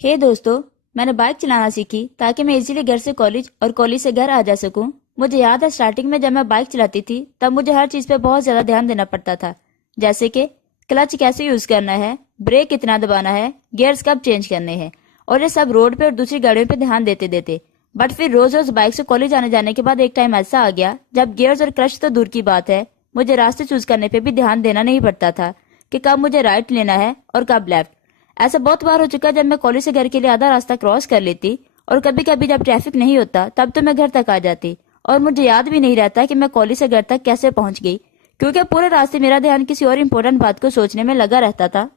दोस्तों, मैंने बाइक चलाना सीखी ताकि मैं इजीली घर से कॉलेज और कॉलेज से घर आ जा सकूं। मुझे याद है स्टार्टिंग में जब मैं बाइक चलाती थी तब मुझे हर चीज पे बहुत ज्यादा ध्यान देना पड़ता था, जैसे कि क्लच कैसे यूज करना है, ब्रेक कितना दबाना है, गियर्स कब चेंज करने हैं, और ये सब रोड पे और दूसरी गाड़ियों पे ध्यान देते देते। बट फिर रोज रोज बाइक से कॉलेज आने जाने के बाद एक टाइम ऐसा आ गया जब गियर्स और क्लच तो दूर की बात है, मुझे रास्ते चूज करने पे भी ध्यान देना नहीं पड़ता था कि कब मुझे राइट लेना है और कब लेफ्ट। ऐसा बहुत बार हो चुका जब मैं कॉलेज से घर के लिए आधा रास्ता क्रॉस कर लेती, और कभी कभी जब ट्रैफिक नहीं होता तब तो मैं घर तक आ जाती और मुझे याद भी नहीं रहता कि मैं कॉलेज से घर तक कैसे पहुंच गई, क्योंकि पूरे रास्ते मेरा ध्यान किसी और इम्पोर्टेंट बात को सोचने में लगा रहता था।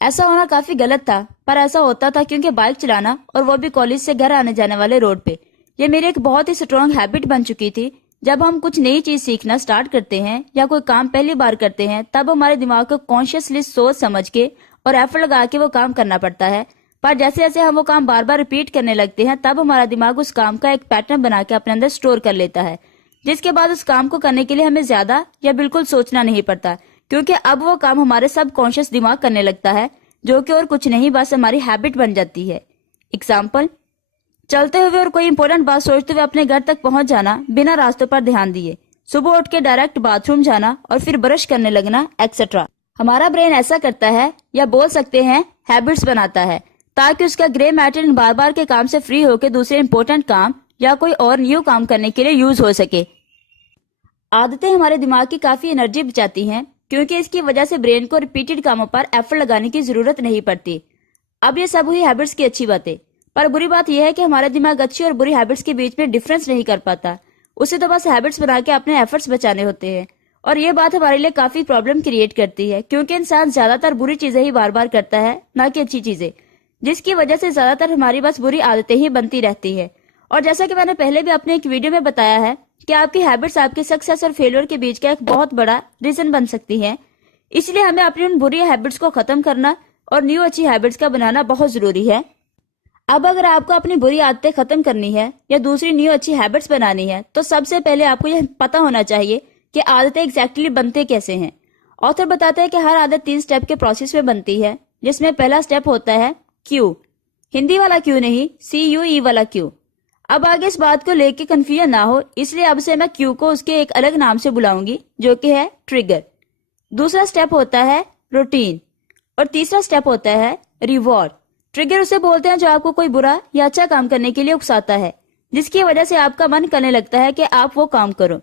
ऐसा होना काफी गलत था, पर ऐसा होता था क्योंकि बाइक चलाना और वो भी कॉलेज से घर आने जाने वाले रोड पे, ये मेरी एक बहुत ही स्ट्रॉन्ग हैबिट बन चुकी थी। जब हम कुछ नई चीज सीखना स्टार्ट करते हैं या कोई काम पहली बार करते हैं तब हमारे दिमाग को कॉन्शियसली सोच समझ के और एफर्ट लगा के वो काम करना पड़ता है। पर जैसे जैसे हम वो काम बार बार रिपीट करने लगते हैं तब हमारा दिमाग उस काम का एक पैटर्न बना के अपने अंदर स्टोर कर लेता है, जिसके बाद उस काम को करने के लिए हमें ज्यादा या बिल्कुल सोचना नहीं पड़ता, क्योंकि अब वो काम हमारे सब कॉन्शियस दिमाग करने लगता है, जो कि और कुछ नहीं बस हमारी हैबिट बन जाती है। एग्जाम्पल, चलते हुए और कोई इंपॉर्टेंट बात सोचते हुए अपने घर तक पहुंच जाना बिना रास्तों पर ध्यान दिए, सुबह उठ के डायरेक्ट बाथरूम जाना और फिर ब्रश करने लगना, एक्सेट्रा। हमारा ब्रेन ऐसा करता है, या बोल सकते हैं हैबिट्स बनाता है, ताकि उसका ग्रे मैटर इन बार बार के काम से फ्री होकर दूसरे इंपॉर्टेंट काम या कोई और न्यू काम करने के लिए यूज हो सके। आदतें हमारे दिमाग की काफी एनर्जी बचाती हैं, क्योंकि इसकी वजह से ब्रेन को रिपीटेड कामों पर एफर्ट लगाने की जरूरत नहीं पड़ती। अब ये सब हुई हैबिट्स की अच्छी बातें, पर बुरी बात यह है कि हमारा दिमाग अच्छी और बुरी हैबिट्स के बीच में डिफरेंस नहीं कर पाता। उसे तो बस हैबिट्स बना के अपने एफर्ट्स बचाने होते हैं, और ये बात हमारे लिए काफी प्रॉब्लम क्रिएट करती है, क्योंकि इंसान ज्यादातर बुरी चीजें ही बार बार करता है, ना कि अच्छी चीजें, जिसकी वजह से ज्यादातर हमारी बस बुरी आदतें ही बनती रहती है। और जैसा कि मैंने पहले भी अपने एक वीडियो में बताया है कि आपकी हैबिट्स आपके सक्सेस और फेलियर के बीच का एक बहुत बड़ा रीजन बन सकती है। इसलिए हमें अपनी उन बुरी हैबिट्स को खत्म करना और न्यू अच्छी हैबिट्स का बनाना बहुत जरूरी है। अब अगर आपको अपनी बुरी आदतें खत्म करनी है या दूसरी न्यू अच्छी हैबिट्स बनानी है, तो सबसे पहले आपको यह पता होना चाहिए कि आदतें एग्जैक्टली बनते कैसे हैं। ऑथर बताते हैं कि हर आदत 3 स्टेप के प्रोसेस में बनती है, जिसमें पहला स्टेप होता है क्यू, हिंदी वाला क्यू नहीं, CUE वाला क्यू। अब आगे इस बात को लेके कंफ्यूजन ना हो, इसलिए अब से मैं क्यू को उसके एक अलग नाम से बुलाऊंगी, जो कि है ट्रिगर। दूसरा स्टेप होता है रूटीन, और तीसरा स्टेप होता है रिवॉर्ड। ट्रिगर उसे बोलते हैं जो आपको कोई बुरा या अच्छा काम करने के लिए उकसाता है, जिसकी वजह से आपका मन करने लगता है कि आप वो काम करो।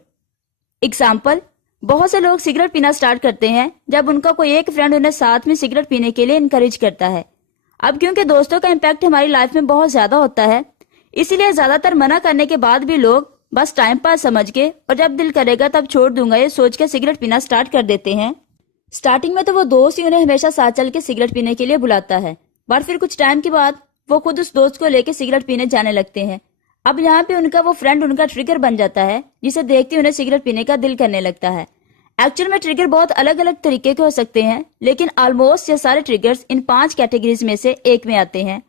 एग्जाम्पल, बहुत से लोग सिगरेट पीना स्टार्ट करते हैं जब उनका कोई एक फ्रेंड उन्हें साथ में सिगरेट पीने के लिए इनकरेज करता है। अब क्योंकि दोस्तों का इम्पैक्ट हमारी लाइफ में बहुत ज्यादा होता है, इसीलिए ज्यादातर मना करने के बाद भी लोग बस टाइम पास समझ के और जब दिल करेगा तब छोड़ दूंगा ये सोच के सिगरेट पीना स्टार्ट कर देते हैं। स्टार्टिंग में तो वो दोस्त ही उन्हें हमेशा साथ चल के सिगरेट पीने के लिए बुलाता है, बट फिर कुछ टाइम के बाद वो खुद उस दोस्त को लेके सिगरेट पीने जाने लगते हैं। अब यहाँ पे उनका वो फ्रेंड उनका ट्रिगर बन जाता है, जिसे देखते उन्हें सिगरेट पीने का दिल करने लगता है। एक्चुअल में ट्रिगर बहुत अलग अलग तरीके के हो सकते हैं, लेकिन ऑलमोस्ट ये सारे ट्रिगर्स इन 5 कैटेगरीज में से एक में आते हैं।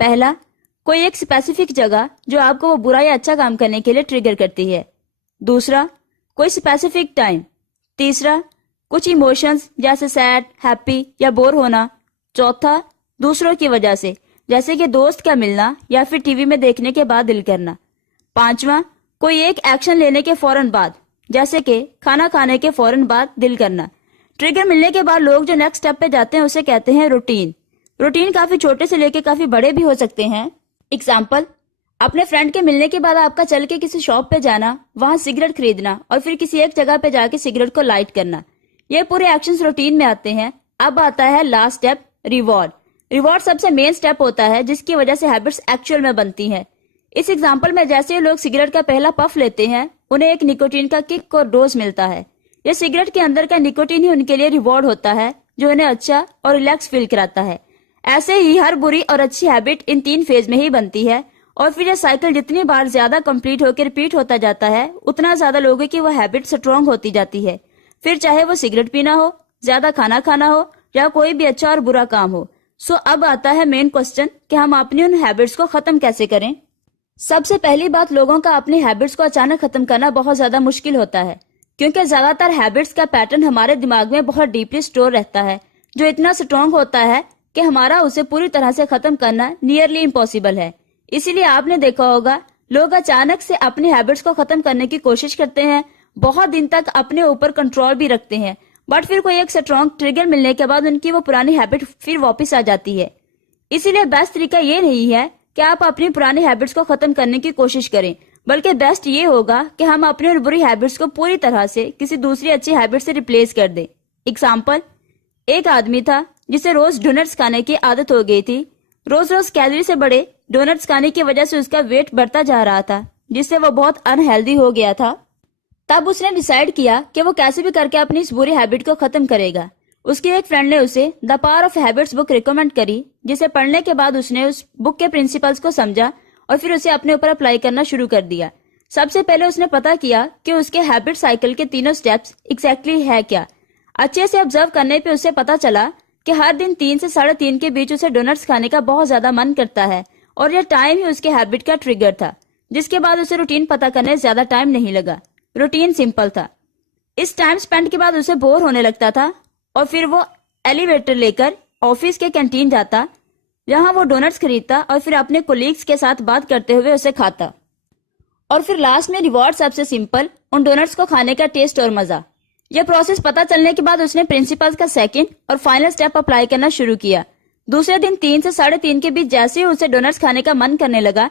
पहला, कोई एक स्पेसिफिक जगह जो आपको वो बुरा या अच्छा काम करने के लिए ट्रिगर करती है। दूसरा, कोई स्पेसिफिक टाइम। तीसरा, कुछ इमोशंस जैसे सैड, हैप्पी या बोर होना। चौथा, दूसरों की वजह से, जैसे कि दोस्त का मिलना या फिर टीवी में देखने के बाद दिल करना। पांचवा, कोई एक एक्शन लेने के फौरन बाद, जैसे कि खाना खाने के फौरन बाद दिल करना। ट्रिगर मिलने के बाद लोग जो नेक्स्ट स्टेप पे जाते हैं उसे कहते हैं रूटीन। रूटीन काफी छोटे से लेके काफी बड़े भी हो सकते हैं। एग्जाम्पल, अपने फ्रेंड के मिलने के बाद आपका चल के किसी शॉप पे जाना, वहां सिगरेट खरीदना और फिर किसी एक जगह पे जाके सिगरेट को लाइट करना, ये पूरे एक्शंस रूटीन में आते हैं। अब आता है लास्ट स्टेप, रिवॉर्ड। रिवॉर्ड सबसे मेन स्टेप होता है, जिसकी वजह से हैबिट्स एक्चुअल में बनती हैं। इस एग्जांपल में जैसे लोग सिगरेट का पहला पफ लेते हैं, उन्हें एक निकोटीन का किक और डोज मिलता है। ये सिगरेट के अंदर का निकोटीन ही उनके लिए रिवॉर्ड होता है, जो उन्हें अच्छा और रिलैक्स फील कराता है। ऐसे ही हर बुरी और अच्छी हैबिट इन 3 फेज में ही बनती है, और फिर ये साइकिल जितनी बार ज्यादा कंप्लीट होकर रिपीट होता जाता है, उतना ज्यादा लोगों की वो हैबिट स्ट्रॉन्ग होती जाती है, फिर चाहे वो सिगरेट पीना हो, ज्यादा खाना खाना हो या कोई भी अच्छा और बुरा काम हो। सो अब आता है मेन क्वेश्चन कि हम अपनी उन हैबिट्स को खत्म कैसे करें। सबसे पहली बात, लोगों का अपनी हैबिट्स को अचानक खत्म करना बहुत ज्यादा मुश्किल होता है, क्योंकि ज्यादातर हैबिट्स का पैटर्न हमारे दिमाग में बहुत डीपली स्टोर रहता है, जो इतना स्ट्रॉन्ग होता है کہ ہمارا اسے پوری طرح سے ختم کرنا نیئرلی امپاسبل ہے. اسی لیے آپ نے دیکھا ہوگا لوگ اچانک سے اپنی ہیبٹس کو ختم کرنے کی کوشش کرتے ہیں, بہت دن تک اپنے اوپر کنٹرول بھی رکھتے ہیں, بٹ پھر کوئی ایک اسٹرانگ ٹریگر ملنے کے بعد ان کی وہ پرانی ہیبٹ پھر واپس آ جاتی ہے. اسی لیے بیسٹ طریقہ یہ نہیں ہے کہ آپ اپنی پرانی ہیبٹس کو ختم کرنے کی کوشش کریں, بلکہ بیسٹ یہ ہوگا کہ ہم اپنی اور بری ہیبٹس کو پوری طرح سے کسی دوسری اچھی ہیبٹ سے ریپلیس کر دیں. اگزامپل, ایک آدمی تھا جسے روز ڈونٹس کھانے کی عادت ہو گئی تھی. روز روز کیلری سے بڑے ڈونٹس کھانے کی وجہ سے اس کا ویٹ بڑھتا جا رہا تھا, جس سے وہ بہت انہیلدی ہو گیا تھا. تب اس نے ڈیسائیڈ کیا کہ وہ کیسے بھی کر کے اپنی اس بری ہیبٹ کو ختم کرے گا. اس کی ایک فرینڈ نے اسے دا power of habits book recommend کری, جسے پڑھنے کے بعد اس نے اس بک کے پرنسپلز کو سمجھا اور پھر اسے اپنے اوپر اپلائی کرنا شروع کر دیا. سب سے پہلے اس نے پتا کیا کہ اس کے ہیبٹ سائیکل کے تینوں سٹیپس ایگزیکٹلی ہے کیا. اچھے سے آبزرو کرنے پہ اسے پتا چلا کہ ہر دن 3 سے 3:30 کے بیچ اسے ڈونٹس کھانے کا بہت زیادہ من کرتا ہے, اور یہ ٹائم ہی اس کے ہیبٹ کا ٹریگر تھا. جس کے بعد اسے روٹین پتا کرنے زیادہ ٹائم نہیں لگا. روٹین سمپل تھا. اس ٹائم سپینڈ کے بعد اسے بور ہونے لگتا تھا, اور پھر وہ ایلیویٹر لے کر آفس کے کینٹین جاتا, جہاں وہ ڈونٹس خریدتا اور پھر اپنے کولیگز کے ساتھ بات کرتے ہوئے اسے کھاتا. اور پھر لاسٹ میں ریوارڈ سب سے سمپل, ان ڈونٹس کو کھانے کا ٹیسٹ اور مزہ. یہ پروسیس پتا چلنے کے بعد اس نے پرنسپلز کا سیکنڈ اور فائنل سٹیپ اپلائی کرنا شروع کیا. دوسرے دن 3 سے 3:30 کے بیچ جیسے ہی اسے ڈونٹس کھانے کا من کرنے لگا,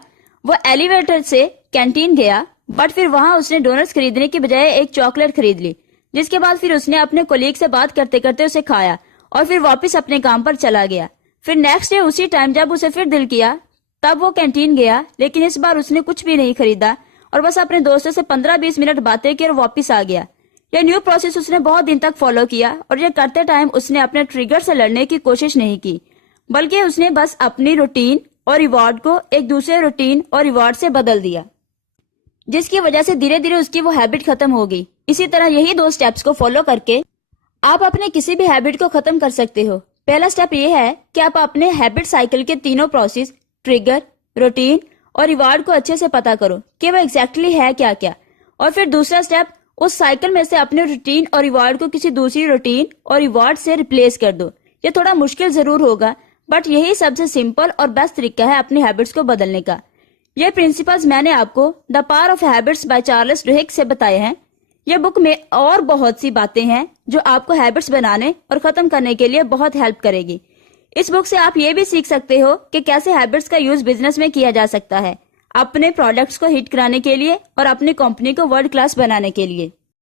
وہ ایلیویٹر سے کینٹین گیا, بٹ پھر وہاں اس نے ڈونٹس خریدنے کی بجائے ایک چاکلیٹ خرید لی. جس کے بعد پھر اس نے اپنے کولیگ سے بات کرتے کرتے اسے کھایا اور پھر واپس اپنے کام پر چلا گیا. پھر نیکسٹ ڈے اسی ٹائم جب اسے پھر دل کیا تب وہ کینٹین گیا, لیکن اس بار اس نے کچھ بھی نہیں خریدا اور بس اپنے دوستوں سے 15-20 منٹ باتیں کی اور واپس آ گیا. یہ نیو پروسیس اس نے بہت دن تک فالو کیا, اور یہ کرتے ٹائم اس نے اپنے ٹریگر سے لڑنے کی کوشش نہیں کی, بلکہ اس نے بس اپنی روٹین اور ریوارڈ کو ایک دوسرے روٹین اور ریوارڈ سے بدل دیا, جس کی وجہ سے دھیرے دھیرے اس کی وہ ہیبٹ ختم ہو گئی. اسی طرح یہی 2 سٹیپس کو فالو کر کے آپ اپنے کسی بھی ہیبٹ کو ختم کر سکتے ہو. پہلا سٹیپ یہ ہے کہ آپ اپنے ہیبٹ سائیکل کے تینوں پروسیس, ٹریگر, روٹین اور ریوارڈ کو اچھے سے پتا کرو کہ وہ ایگزیکٹلی ہے کیا کیا. اور پھر دوسرا سٹیپ, اس سائیکل میں سے اپنے روٹین اور ریوارڈ کو کسی دوسری روٹین اور ریوارڈ سے ریپلیس کر دو. یہ تھوڑا مشکل ضرور ہوگا, بٹ یہی سب سے سمپل اور بیسٹ طریقہ ہے اپنی ہیبٹس کو بدلنے کا. یہ پرنسپلز میں نے آپ کو the power of habits by Charles Duhigg سے بتائے ہیں. یہ بک میں اور بہت سی باتیں ہیں جو آپ کو ہیبٹس بنانے اور ختم کرنے کے لیے بہت ہیلپ کرے گی. اس بک سے آپ یہ بھی سیکھ سکتے ہو کہ کیسے ہیبٹس کا یوز بزنس میں کیا جا سکتا ہے, اپنے پروڈکٹس کو ہٹ کرانے کے لیے اور اپنی کمپنی کو ورلڈ کلاس بنانے کے لیے.